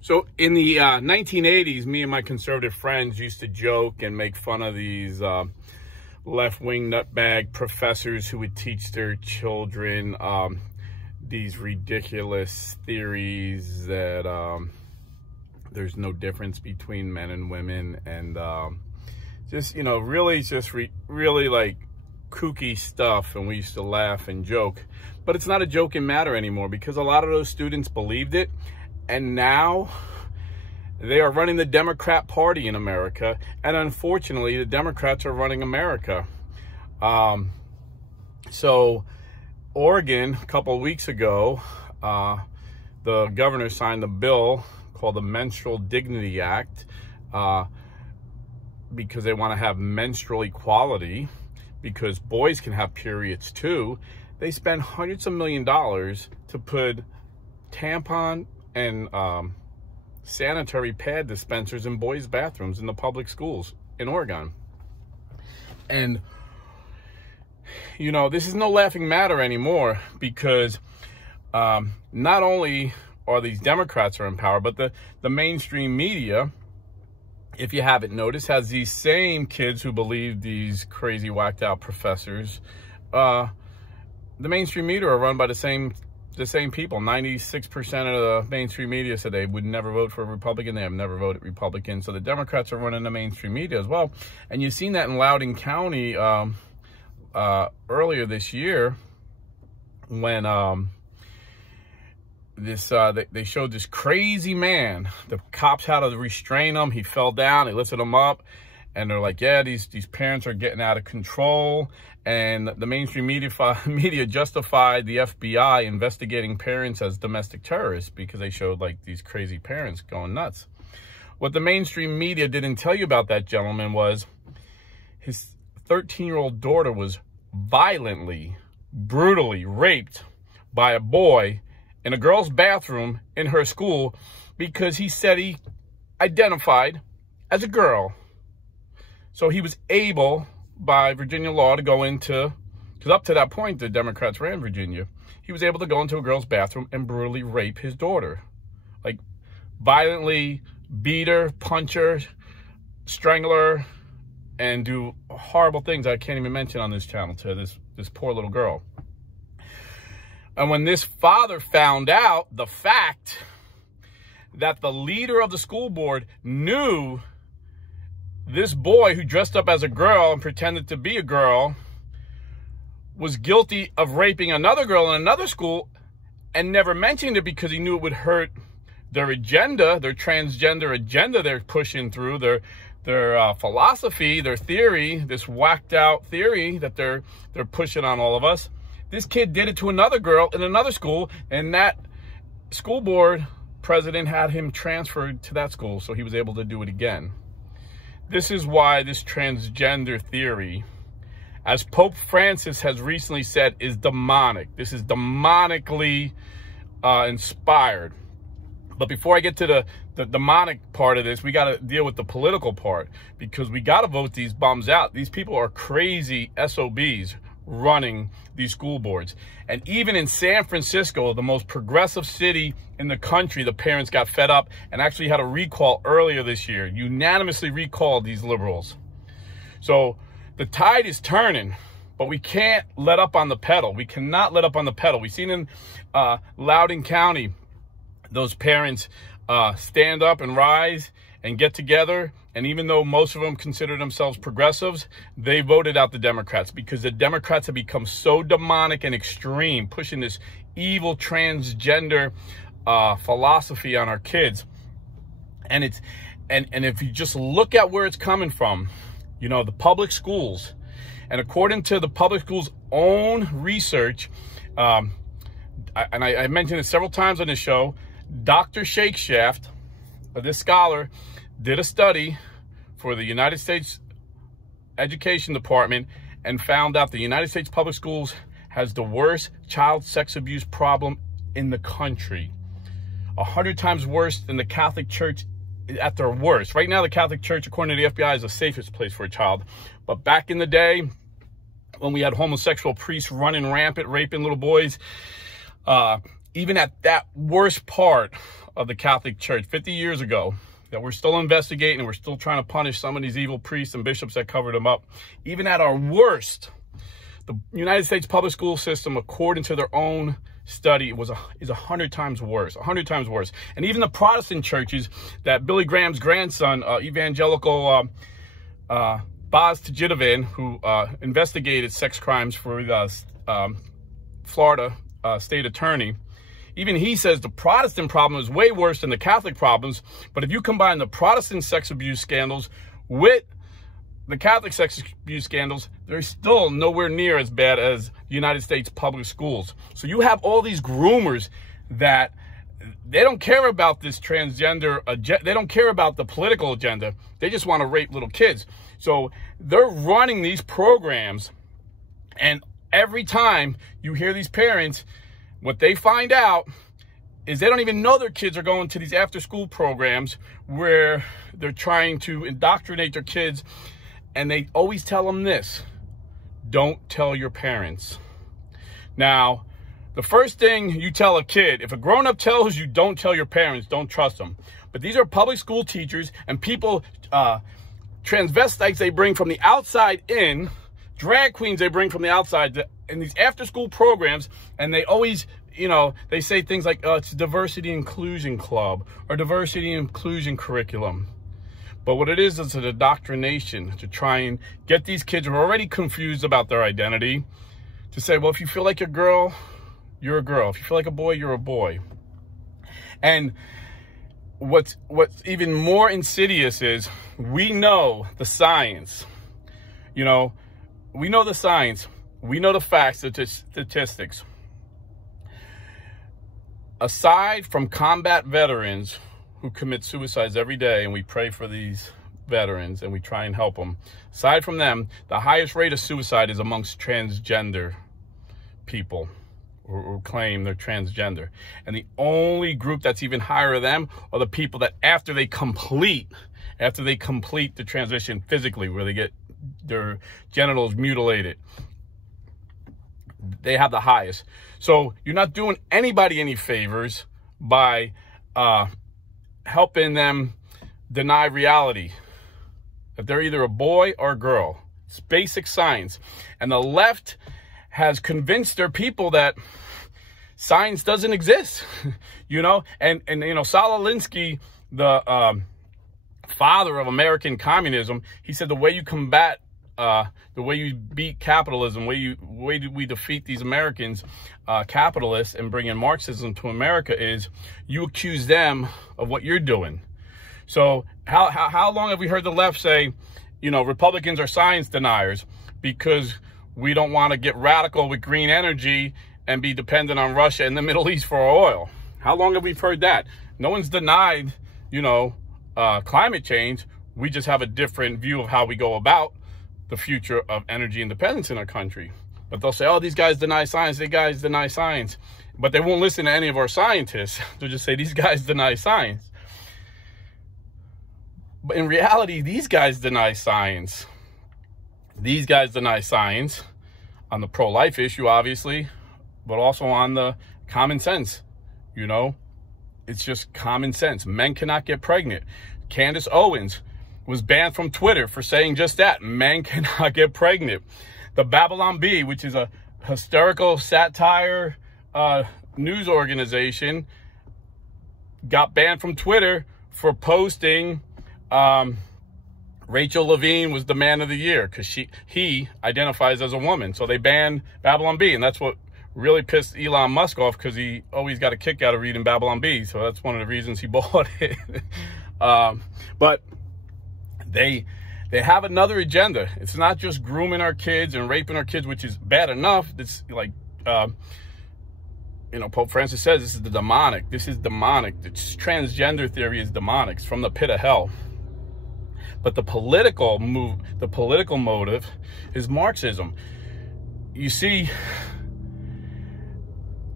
So in the 1980s, me and my conservative friends used to joke and make fun of these left-wing nutbag professors who would teach their children these ridiculous theories that there's no difference between men and women, and just, you know, really just really like kooky stuff. And we used to laugh and joke, but it's not a joking matter anymore, because a lot of those students believed it. And now they are running the Democrat Party in America. And unfortunately, the Democrats are running America. So Oregon, a couple of weeks ago, the governor signed a bill called the Menstrual Dignity Act, because they want to have menstrual equality, because boys can have periods too. They spend hundreds of $millions to put tampon and sanitary pad dispensers in boys' bathrooms in the public schools in Oregon. And, you know, this is no laughing matter anymore, because not only are these Democrats are in power, but the mainstream media, if you haven't noticed, has these same kids who believe these crazy whacked out professors. The mainstream media are run by the same people. 96% of the mainstream media said they would never vote for a Republican. They have never voted Republican. So the Democrats are running the mainstream media as well. And you've seen that in Loudoun County earlier this year, when they showed this crazy man. The cops had to restrain him. He fell down. They lifted him up. And they're like, yeah, these parents are getting out of control. And the mainstream media justified the FBI investigating parents as domestic terrorists, because they showed like these crazy parents going nuts. What the mainstream media didn't tell you about that gentleman was his 13-year-old daughter was violently, brutally raped by a boy in a girl's bathroom in her school, because he said he identified as a girl. So he was able, by Virginia law, to go into, because up to that point, the Democrats ran Virginia. He was able to go into a girl's bathroom and brutally rape his daughter. Like, violently beat her, punch her, strangle her, and do horrible things I can't even mention on this channel to this poor little girl. And when this father found out the fact that the leader of the school board knew this boy who dressed up as a girl and pretended to be a girl was guilty of raping another girl in another school, and never mentioned it because he knew it would hurt their agenda, their transgender agenda they're pushing through, their philosophy, their theory, this whacked out theory that they're pushing on all of us. This kid did it to another girl in another school, and that school board president had him transferred to that school, so he was able to do it again. This is why this transgender theory, as Pope Francis has recently said, is demonic. This is demonically inspired. But before I get to the demonic part of this, we got to deal with the political part, because we got to vote these bums out. These people are crazy SOBs running these school boards. And even in San Francisco, the most progressive city in the country, the parents got fed up and actually had a recall earlier this year, unanimously recalled these liberals. So the tide is turning, but we can't let up on the pedal. We cannot let up on the pedal. We've seen in Loudoun County, those parents stand up and rise and get together. And even though most of them consider themselves progressives, they voted out the Democrats, because the Democrats have become so demonic and extreme, pushing this evil transgender philosophy on our kids. And it's and if you just look at where it's coming from, you know, the public schools, and according to the public schools' own research, I mentioned it several times on this show, Dr. Shakeshaft, this scholar, did a study for the United States Education Department and found out the United States public schools has the worst child sex abuse problem in the country. 100 times worse than the Catholic Church at their worst. Right now, the Catholic Church, according to the FBI, is the safest place for a child. But back in the day, when we had homosexual priests running rampant, raping little boys, even at that worst part of the Catholic Church 50 years ago that we're still investigating and we're still trying to punish some of these evil priests and bishops that covered them up. Even at our worst, the United States public school system, according to their own study, is 100 times worse, 100 times worse. And even the Protestant churches that Billy Graham's grandson, evangelical Boz Tajidovin, who investigated sex crimes for the Florida state attorney, even he says the Protestant problem is way worse than the Catholic problems. But if you combine the Protestant sex abuse scandals with the Catholic sex abuse scandals, they're still nowhere near as bad as the United States public schools. So you have all these groomers that they don't care about this transgender agenda. They don't care about the political agenda. They just want to rape little kids. So they're running these programs, and every time you hear these parents, what they find out is they don't even know their kids are going to these after-school programs where they're trying to indoctrinate their kids. And they always tell them this: don't tell your parents. Now, the first thing you tell a kid, if a grown-up tells you don't tell your parents, don't trust them. But these are public school teachers and people, transvestites they bring from the outside in, drag queens they bring from the outside in these after-school programs, and they always, you know, they say things like, it's diversity inclusion club or diversity inclusion curriculum. But what it is an indoctrination to try and get these kids who are already confused about their identity to say, well, if you feel like a girl, you're a girl. If you feel like a boy, you're a boy. And what's even more insidious is we know the science. You know, we know the science. We know the facts, the statistics. Aside from combat veterans who commit suicides every day, and we pray for these veterans and we try and help them, aside from them, the highest rate of suicide is amongst transgender people who claim they're transgender. And the only group that's even higher than them are the people that after they complete the transition physically, where they get their genitals mutilated, they have the highest. So you're not doing anybody any favors by helping them deny reality, that they're either a boy or a girl. It's basic science. And the left has convinced their people that science doesn't exist, you know? And you know, Saul Alinsky, the father of American communism, he said the way you combat, the way you beat capitalism, the way we defeat these Americans, capitalists, and bring in Marxism to America is you accuse them of what you're doing. So how long have we heard the left say, you know, Republicans are science deniers because we don't want to get radical with green energy and be dependent on Russia and the Middle East for our oil? How long have we heard that? No one's denied, you know, climate change. We just have a different view of how we go about the future of energy independence in our country. But they'll say, oh, these guys deny science, these guys deny science. But they won't listen to any of our scientists. They'll just say, these guys deny science. But in reality, these guys deny science. These guys deny science on the pro-life issue, obviously, but also on the common sense. You know, it's just common sense. Men cannot get pregnant. Candace Owens was banned from Twitter for saying just that. Men cannot get pregnant. The Babylon Bee, which is a hysterical satire news organization, got banned from Twitter for posting Rachel Levine was the man of the year because he identifies as a woman. So they banned Babylon Bee, and that's what really pissed Elon Musk off, because he always got a kick out of reading Babylon Bee. So that's one of the reasons he bought it. But they have another agenda. It's not just grooming our kids and raping our kids, which is bad enough. It's like, you know, Pope Francis says this is the demonic. This is demonic. The transgender theory is demonic. It's from the pit of hell. But the political motive is Marxism. You see,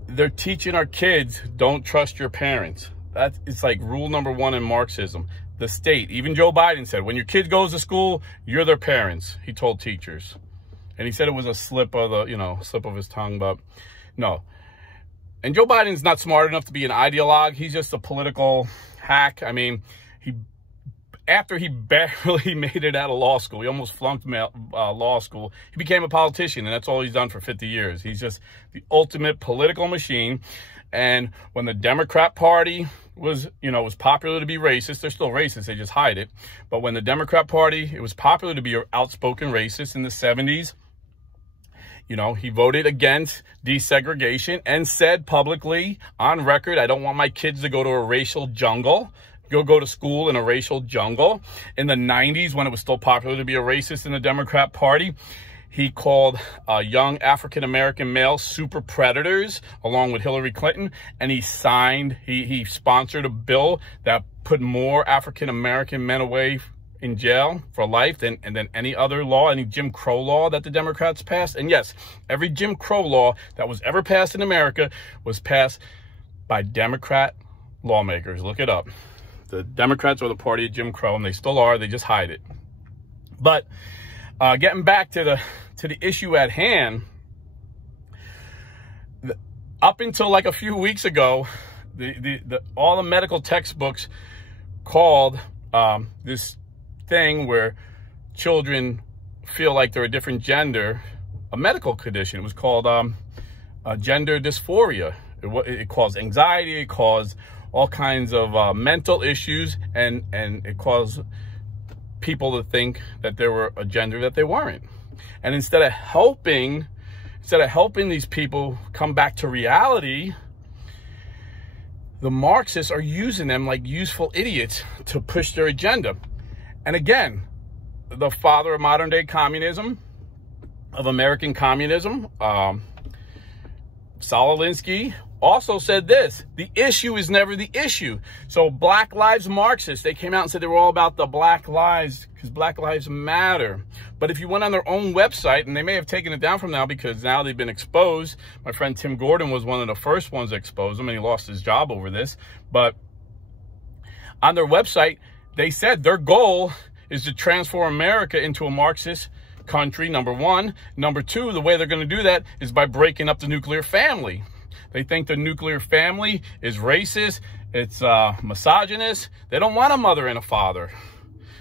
they're teaching our kids, don't trust your parents. It's like rule number one in Marxism. The state, even Joe Biden said, when your kid goes to school, you're their parents, he told teachers. And he said it was a slip of his tongue, but no. And Joe Biden's not smart enough to be an ideologue. He's just a political hack. I mean, after he barely made it out of law school, he almost flunked law school, he became a politician, and that's all he's done for 50 years. He's just the ultimate political machine. And when the Democrat Party was popular to be racist, they're still racist, they just hide it. But when the Democrat Party, it was popular to be an outspoken racist in the 70s, he voted against desegregation and said publicly on record, I don't want my kids to go to a racial jungle. Go to school in a racial jungle. In the 90s, when it was still popular to be a racist in the Democrat Party, he called young African-American males super predators along with Hillary Clinton. And he sponsored a bill that put more African-American men away in jail for life than any other law, any Jim Crow law that the Democrats passed. And yes, every Jim Crow law that was ever passed in America was passed by Democrat lawmakers. Look it up. The Democrats are the party of Jim Crow, and they still are. They just hide it. But getting back to the issue at hand, up until like a few weeks ago, all the medical textbooks called this thing where children feel like they're a different gender a medical condition. It was called gender dysphoria. It caused anxiety. It caused all kinds of mental issues, and it caused people to think that they were a gender that they weren't. And instead of helping these people come back to reality, the Marxists are using them like useful idiots to push their agenda. And again, the father of modern day communism, of American communism, Solinsky, also said this: the issue is never the issue. So Black Lives Marxists, they came out and said they were all about the Black Lives because Black Lives Matter. But if you went on their own website, and they may have taken it down from now because now they've been exposed. My friend Tim Gordon was one of the first ones to expose them, and he lost his job over this. But on their website, they said their goal is to transform America into a Marxist country, number one. Number two, the way they're going to do that is by breaking up the nuclear family. They think the nuclear family is racist. It's misogynist. They don't want a mother and a father.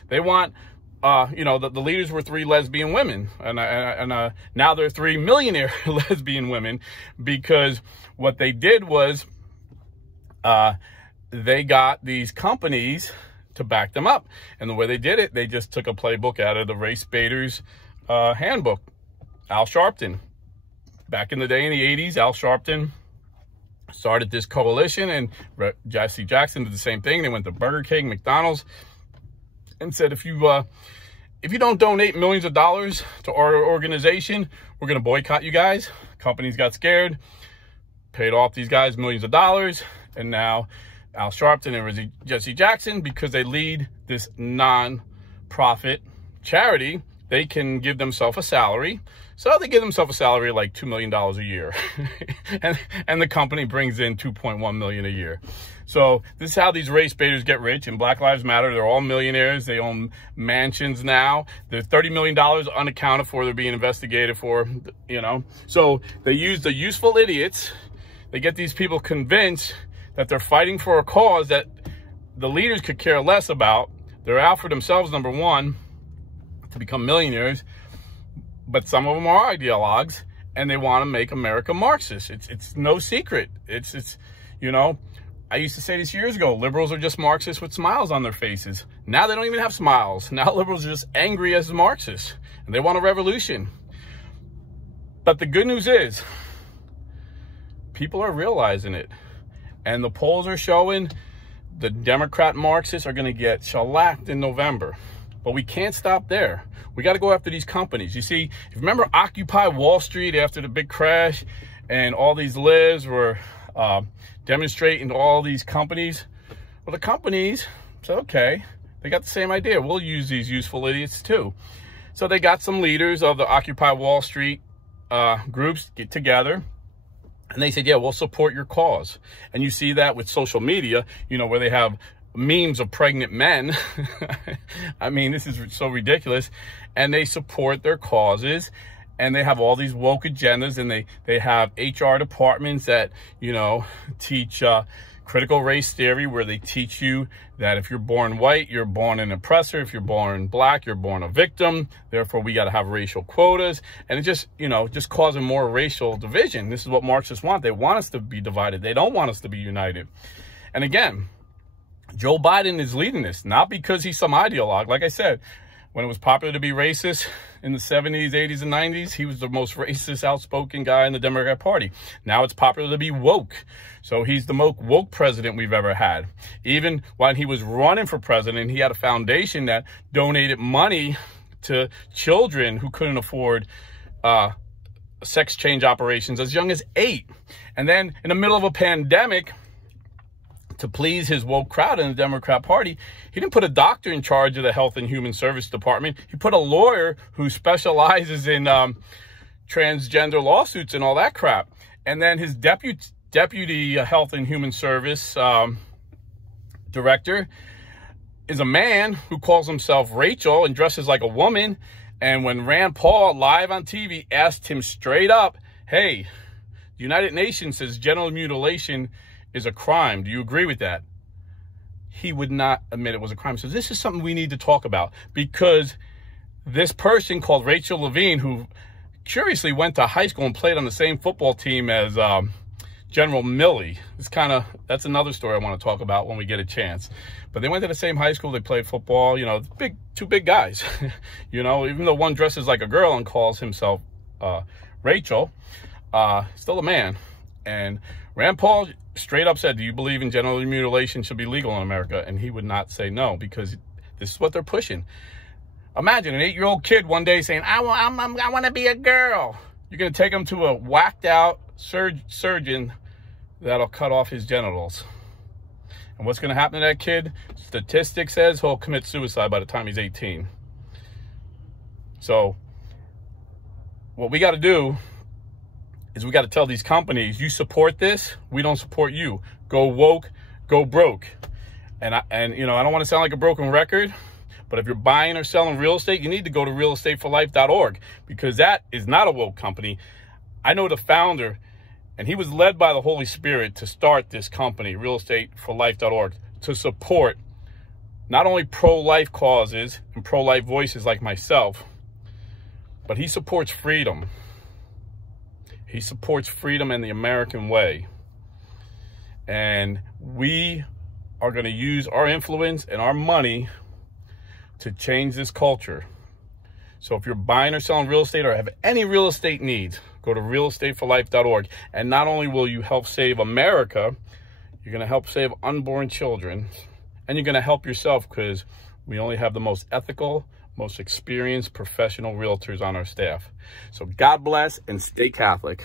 They want, the leaders were 3 lesbian women. And now they're 3 millionaire lesbian women, because what they did was they got these companies to back them up. And the way they did it, they just took a playbook out of the Race Baiters handbook. Al Sharpton. Back in the day in the 80s, Al Sharpton started this coalition, and Jesse Jackson did the same thing. They went to Burger King, McDonald's, and said, if you don't donate millions of dollars to our organization, we're going to boycott you guys. Companies got scared, paid off these guys millions of dollars, and now Al Sharpton and Jesse Jackson, because they lead this non-profit charity, they can give themselves a salary. So they give themselves a salary of like $2 million a year. and the company brings in $2.1 million a year. So this is how these race baiters get rich. And Black Lives Matter, they're all millionaires. They own mansions now. They're $30 million unaccounted for. They're being investigated for, So they use the useful idiots. They get these people convinced that they're fighting for a cause that the leaders could care less about. They're out for themselves, number one, to become millionaires. But some of them are ideologues, and they want to make America Marxist. It's no secret. I used to say this years ago, liberals are just Marxists with smiles on their faces. Now they don't even have smiles. Now liberals are just angry as Marxists, and they want a revolution. But the good news is, people are realizing it. And the polls are showing the Democrat Marxists are going to get shellacked in November. But we can't stop there. We got to go after these companies. You see, if you remember Occupy Wall Street after the big crash, and all these libs were demonstrating to all these companies. Well, the companies said, okay, they got the same idea. We'll use these useful idiots too. So they got some leaders of the Occupy Wall Street groups get together. And they said, yeah, we'll support your cause. And you see that with social media, where they have memes of pregnant men. I mean, this is so ridiculous. And they support their causes. and they have all these woke agendas, and they have HR departments that, you know, teach critical race theory, where they teach you that if you're born white, you're born an oppressor. If you're born black, you're born a victim. Therefore, we got to have racial quotas. And it just, you know, just causing more racial division. This is what Marxists want. They want us to be divided. They don't want us to be united. And again, Joe Biden is leading this, not because he's some ideologue. Like I said, when it was popular to be racist in the 70s, 80s, and 90s, he was the most racist, outspoken guy in the Democrat Party. Now it's popular to be woke. So he's the most woke president we've ever had. Even when he was running for president, he had a foundation that donated money to children who couldn't afford sex change operations as young as 8. And then in the middle of a pandemic, to please his woke crowd in the Democrat Party, he didn't put a doctor in charge of the Health and Human Service Department. He put a lawyer who specializes in transgender lawsuits and all that crap. And then his deputy Health and Human Service director is a man who calls himself Rachel and dresses like a woman. And when Rand Paul, live on TV, asked him straight up, hey, the United Nations says genital mutilation is a crime. Do you agree with that? He would not admit it was a crime. So this is something we need to talk about, because this person called Rachel Levine, who curiously went to high school and played on the same football team as General Milley. That's another story I want to talk about when we get a chance. But they went to the same high school. They played football, you know, two big guys, you know, even though one dresses like a girl and calls himself Rachel, still a man. And Rand Paul straight up said, do you believe in genital mutilation should be legal in America? And he would not say no, because this is what they're pushing. Imagine an 8-year-old kid one day saying, I want to be a girl. You're going to take him to a whacked out surgeon that'll cut off his genitals. And what's going to happen to that kid? Statistics says he'll commit suicide by the time he's 18. So what we got to do is we got to tell these companies, you support this, we don't support you. Go woke, go broke. And you know, I don't want to sound like a broken record, but if you're buying or selling real estate, you need to go to realestateforlife.org, because that is not a woke company. I know the founder, and he was led by the Holy Spirit to start this company, realestateforlife.org, to support not only pro-life causes and pro-life voices like myself, but he supports freedom. He supports freedom and the American way. And we are going to use our influence and our money to change this culture. So if you're buying or selling real estate or have any real estate needs, go to realestateforlife.org. And not only will you help save America, you're going to help save unborn children. And you're going to help yourself, because we only have the most ethical, most experienced professional realtors on our staff. So God bless and stay Catholic.